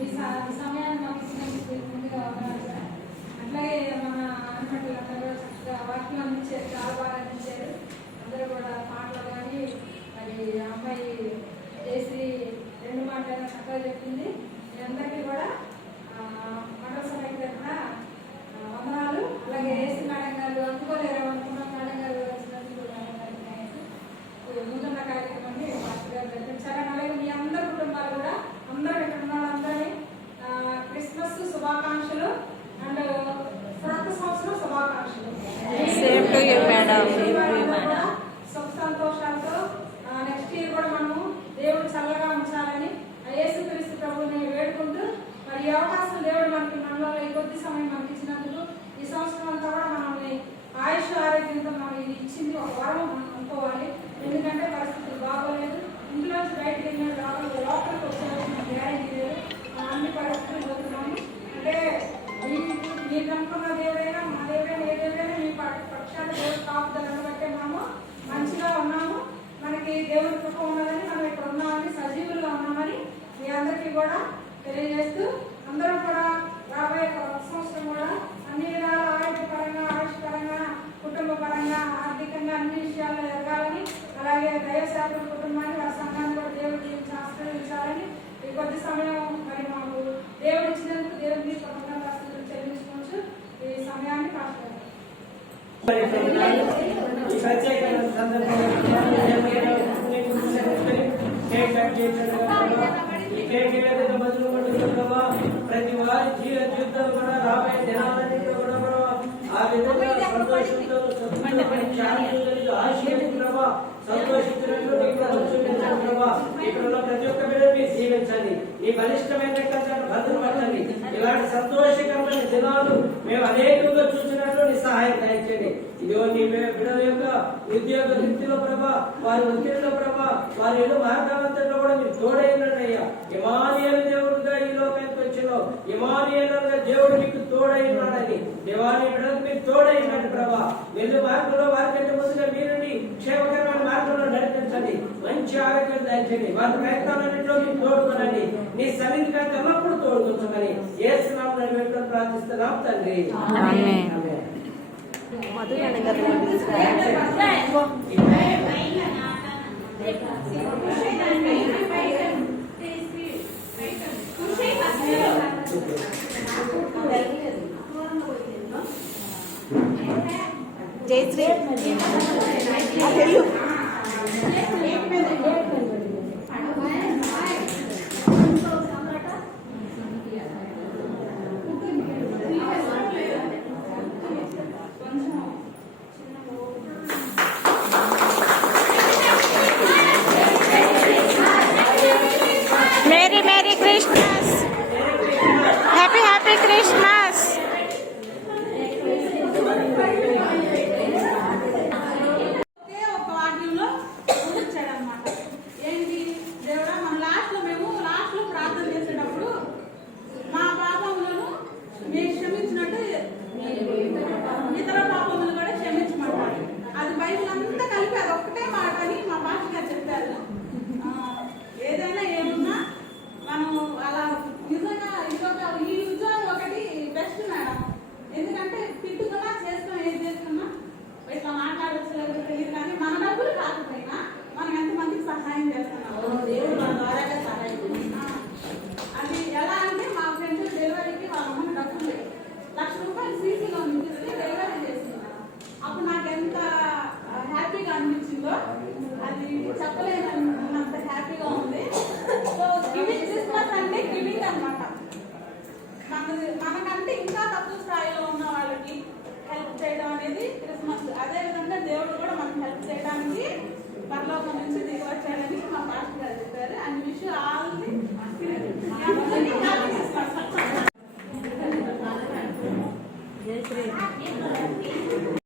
Bisa, bisa ఎంత మనం ఇది ఇచ్చింది ఒక వరం మనం అనుకోవాలి. ఎందుకంటే పరిస్థితులు బాగోలేదు. ఇంట్లోంచి బయటకు వెళ్ళిన రావాలి లోపలికి వచ్చేవాల్సిన గ్యారెంటీ లేదు అన్ని పరిస్థితులు ప్రత్యేకమైన సందర్భంలో ప్రతి వారి జీవ జీవితాలు కూడా రాబోయే దినాలన్నింటిలో కూడా మనం ఆ విధంగా సంతోషంతో ప్రతి ఒక్క బిడ్డ జీవించండి ఈ బలిష్టమైన భద్రపరచండి ఇలాంటి సంతోషకరమైన దినాలు మేము అనేకంగా చూసినట్లు నీ సహాయం దయచేయండి. ఇదిగో నీ బిడ్డల యొక్క ఉద్యోగ వృత్తిలో ప్రభా వారి ఉద్యోగంలో ప్రభా వారి ఏదో మార్గాలంతట్లో కూడా మీరు తోడైనయ్యా ఇమానియల్ దేవుడుగా ఈ లోకానికి వచ్చినో ఇమానియల్ దేవుడు మీకు తోడైనాడని. దేవాని బిడ్డలకు మీరు తోడైనాడు ప్రభా. వెళ్ళి మార్గంలో వారికంటే ముందుగా మీరుండి. క్షేమంగా మంచి ఆరోగ్యం దయచేయండి. వారి మీరు తోడుకోనండి. నీ సన్నిధిగా ఎల్లప్పుడూ తోడుకుంటామని ఏసునామం నడిపెట్టడం ప్రార్థిస్తున్నాం తండ్రి. జయశ్రీ Eu అనేది క్రిస్మస్ అదేవిధంగా దేవుడు కూడా మనకు హెల్ప్ చేయడానికి పరలోకం నుంచి దిగి వచ్చాడని మా పాస్టర్ గారు